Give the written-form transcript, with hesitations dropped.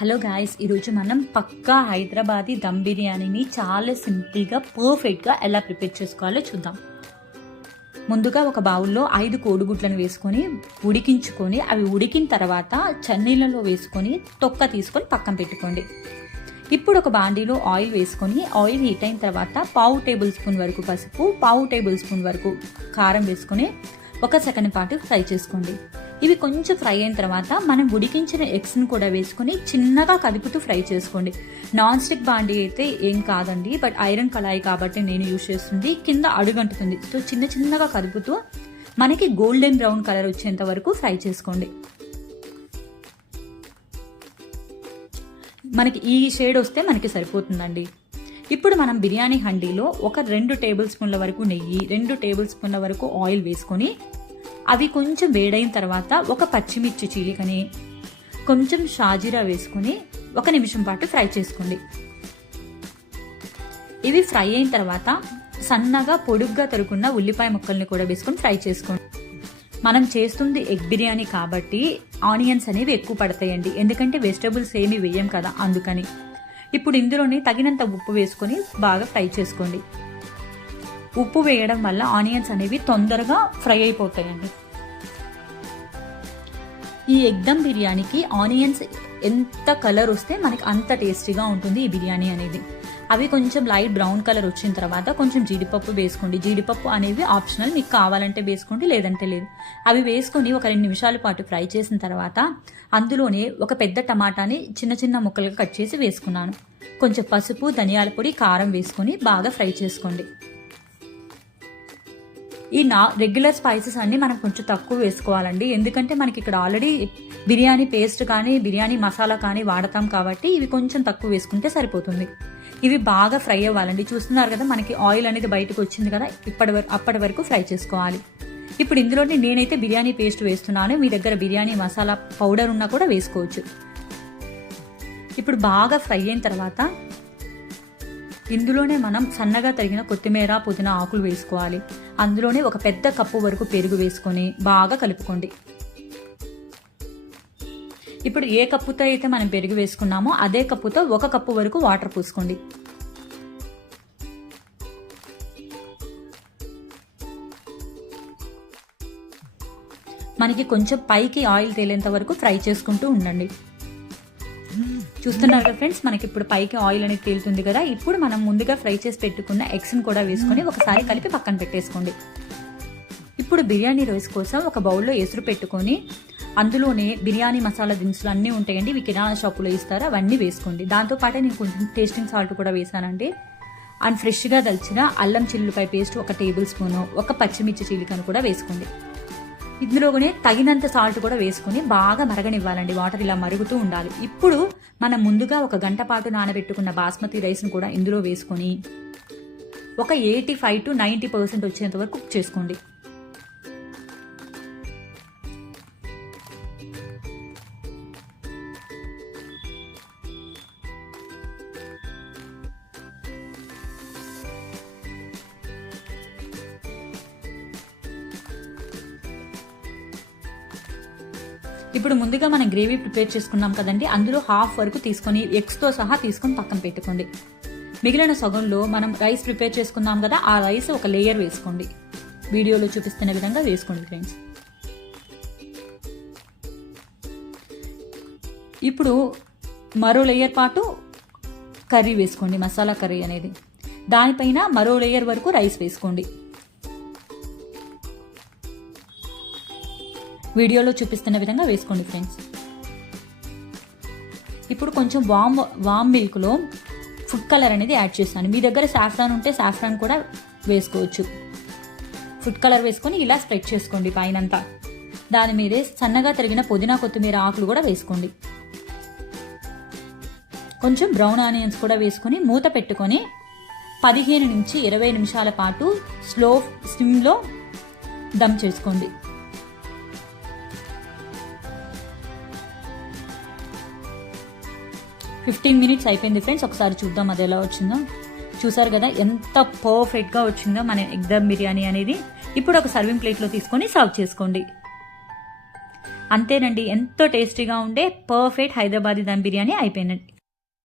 Hello guys, ఈరోజు మనం పక్కా హైదరాబాదీ దమ్ బిర్యానీని చాలా సింపుల్గా పర్ఫెక్ట్గా ఎలా ప్రిపేర్ చేసుకోవాలో చూద్దాం. ముందుగా ఒక బౌల్లో 5 కోడిగుడ్లను వేసుకొని ఉడికించుకొని అవి ఉడికిన తర్వాత చన్నీళ్ళలో వేసుకొని తొక్క తీసుకొని పక్కన పెట్టుకోండి. ఇప్పుడు ఒక బాండీలో ఆయిల్ వేసుకొని ఆయిల్ హీట్ అయిన తర్వాత 1/2 టేబుల్ స్పూన్ వరకు పసుపు, 1/2 టేబుల్ స్పూన్ వరకు కారం వేసుకొని 1 సెకండ్ పాటు ఫ్రై చేసుకోండి. ఇవి కొంచెం ఫ్రై అయిన తర్వాత మనం ఉడికించిన ఎగ్స్ని కూడా వేసుకొని చిన్నగా కదుపుతూ ఫ్రై చేసుకోండి. నాన్ స్టిక్ బాండీ అయితే ఏం కాదండి, బట్ ఐరన్ కళాయి కాబట్టి నేను యూజ్ చేస్తుంది, కింద అడుగంటుతుంది. సో చిన్నగా కదుపుతూ మనకి గోల్డెన్ బ్రౌన్ కలర్ వచ్చేంత వరకు ఫ్రై చేసుకోండి. మనకి ఈ షేడ్ వస్తే మనకి సరిపోతుందండి. ఇప్పుడు మనం బిర్యానీ హండీలో ఒక 2 టేబుల్ స్పూన్ల వరకు నెయ్యి, 2 టేబుల్ స్పూన్ల వరకు ఆయిల్ వేసుకొని అవి కొంచెం వేడైన తర్వాత ఒక పచ్చిమిర్చి చీలికని కొంచెం షాజీరా వేసుకుని 1 నిమిషం పాటు ఫ్రై చేసుకోండి. ఇవి ఫ్రై అయిన తర్వాత సన్నగా పొడుగ్గా తరుకున్న ఉల్లిపాయ ముక్కల్ని కూడా వేసుకొని ఫ్రై చేసుకోండి. మనం చేస్తుంది ఎగ్ బిర్యానీ కాబట్టి ఆనియన్స్ అనేవి ఎక్కువ పడతాయండి, ఎందుకంటే వెజిటబుల్స్ ఏమి వేయం కదా, అందుకని. ఇప్పుడు ఇందులోనే తగినంత ఉప్పు వేసుకొని బాగా ఫ్రై చేసుకోండి. ఉప్పు వేయడం వల్ల ఆనియన్స్ అనేవి తొందరగా ఫ్రై అయిపోతాయండి. ఈ ఎగ్ దమ్ బిర్యానీకి ఆనియన్స్ ఎంత కలర్ వస్తే మనకి అంత టేస్టీగా ఉంటుంది ఈ బిర్యానీ అనేది. అవి కొంచెం లైట్ బ్రౌన్ కలర్ వచ్చిన తర్వాత కొంచెం జీడిపప్పు వేసుకోండి. జీడిపప్పు అనేవి ఆప్షనల్, మీకు కావాలంటే వేసుకోండి, లేదంటే లేదు. అవి వేసుకొని ఒక 2 నిమిషాల పాటు ఫ్రై చేసిన తర్వాత అందులోనే ఒక పెద్ద టమాటాని చిన్న ముక్కలుగా కట్ చేసి వేసుకున్నాను. కొంచెం పసుపు, ధనియాల పొడి, కారం వేసుకొని బాగా ఫ్రై చేసుకోండి. ఈ రెగ్యులర్ స్పైసెస్ అన్ని మనం కొంచెం తక్కువ వేసుకోవాలండి, ఎందుకంటే మనకి ఇక్కడ ఆల్రెడీ బిర్యానీ పేస్ట్ కానీ బిర్యానీ మసాలా కానీ వాడతాం కాబట్టి ఇవి కొంచెం తక్కువ వేసుకుంటే సరిపోతుంది. ఇవి బాగా ఫ్రై అవ్వాలండి. చూస్తున్నారు కదా, మనకి ఆయిల్ అనేది బయటకు వచ్చింది కదా, అప్పటి వరకు ఫ్రై చేసుకోవాలి. ఇప్పుడు ఇందులోనే నేనైతే బిర్యానీ పేస్ట్ వేస్తున్నాను, మీ దగ్గర బిర్యానీ మసాలా పౌడర్ ఉన్నా కూడా వేసుకోవచ్చు. ఇప్పుడు బాగా ఫ్రై అయిన తర్వాత ఇందులోనే మనం సన్నగా తరిగిన కొత్తిమీర, పుదీనా ఆకులు వేసుకోవాలి. అందులోనే ఒక పెద్ద కప్పు వరకు పెరుగు వేసుకొని బాగా కలుపుకోండి. ఇప్పుడు ఏ కప్పుతో అయితే మనం పెరుగు వేసుకున్నామో అదే కప్పుతో 1 కప్పు వరకు వాటర్ పోసుకోండి. మనకి కొంచెం పైకి ఆయిల్ తేలేంత వరకు ఫ్రై చేసుకుంటూ ఉండండి. చూస్తున్నారు కదా ఫ్రెండ్స్, మనకి ఇప్పుడు పైకి ఆయిల్ అనేది తేలుతుంది కదా. ఇప్పుడు మనం ముందుగా ఫ్రై చేసి పెట్టుకున్న ఎగ్స్ని కూడా వేసుకొని ఒకసారి కలిపి పక్కన పెట్టేసుకోండి. ఇప్పుడు బిర్యానీ రైస్ కోసం ఒక బౌల్లో ఎసురు పెట్టుకొని అందులోనే బిర్యానీ మసాలా దినుసులు అన్నీ ఉంటాయండి, ఇవి కిరాణా షాపులో ఇస్తారు, అవన్నీ వేసుకోండి. దాంతోపాటే నేను కొంచెం టేస్టింగ్ సాల్ట్ కూడా వేసానండి. అండ్ ఫ్రెష్గా దల్చిన అల్లం చిల్లుపాయ పేస్ట్ 1 టేబుల్ స్పూను, 1 పచ్చిమిర్చి చీలికను కూడా వేసుకోండి. ఇందులోనే తగినంత సాల్ట్ కూడా వేసుకుని బాగా మరగనివ్వాలండి. వాటర్ ఇలా మరుగుతూ ఉండాలి. ఇప్పుడు మనం ముందుగా 1 గంట పాటు నానబెట్టుకున్న బాస్మతి రైస్ను కూడా ఇందులో వేసుకొని ఒక 85 to 90% వచ్చేంత వరకు కుక్ చేసుకోండి. ఇప్పుడు ముందుగా మనం గ్రేవీ ప్రిపేర్ చేసుకున్నాం కదండి, అందులో హాఫ్ వరకు తీసుకొని ఎగ్స్తో సహా తీసుకొని పక్కన పెట్టుకోండి. మిగిలిన సగంలో మనం రైస్ ప్రిపేర్ చేసుకున్నాం కదా, ఆ రైస్ ఒక లేయర్ వేసుకోండి. వీడియోలో చూపిస్తున్న విధంగా వేసుకోండి ఫ్రెండ్స్. ఇప్పుడు మరో లేయర్ పాటు కర్రీ వేసుకోండి, మసాలా కర్రీ అనేది. దానిపైన మరో లేయర్ వరకు రైస్ వేసుకోండి. వీడియోలో చూపిస్తున్న విధంగా వేసుకోండి ఫ్రెండ్స్. ఇప్పుడు కొంచెం వామ్ మిల్క్లో ఫుడ్ కలర్ అనేది యాడ్ చేస్తాను. మీ దగ్గర సాఫ్రాన్ ఉంటే సాఫ్రాన్ కూడా వేసుకోవచ్చు. ఫుడ్ కలర్ వేసుకొని ఇలా స్ప్రెడ్ చేసుకోండి పైనంతా. దాని మీదే సన్నగా తరిగిన పుదీనా, కొత్తిమీర ఆకులు కూడా వేసుకోండి. కొంచెం బ్రౌన్ ఆనియన్స్ కూడా వేసుకొని మూత పెట్టుకొని 15 నుంచి 20 నిమిషాల పాటు స్లో స్టిమ్లో దమ్ చేసుకోండి. 15 మినిట్స్ అయిపోయింది ఫ్రెండ్స్. ఒకసారి చూద్దాం అది ఎలా వచ్చిందో. చూసారు కదా ఎంత పర్ఫెక్ట్గా వచ్చిందో మన ఎగ్ దమ్ బిర్యానీ అనేది. ఇప్పుడు ఒక సర్వింగ్ ప్లేట్లో తీసుకొని సర్వ్ చేసుకోండి. అంతేనండి, ఎంతో టేస్టీగా ఉండే పర్ఫెక్ట్ హైదరాబాదీ దమ్ బిర్యానీ అయిపోయినట్టు.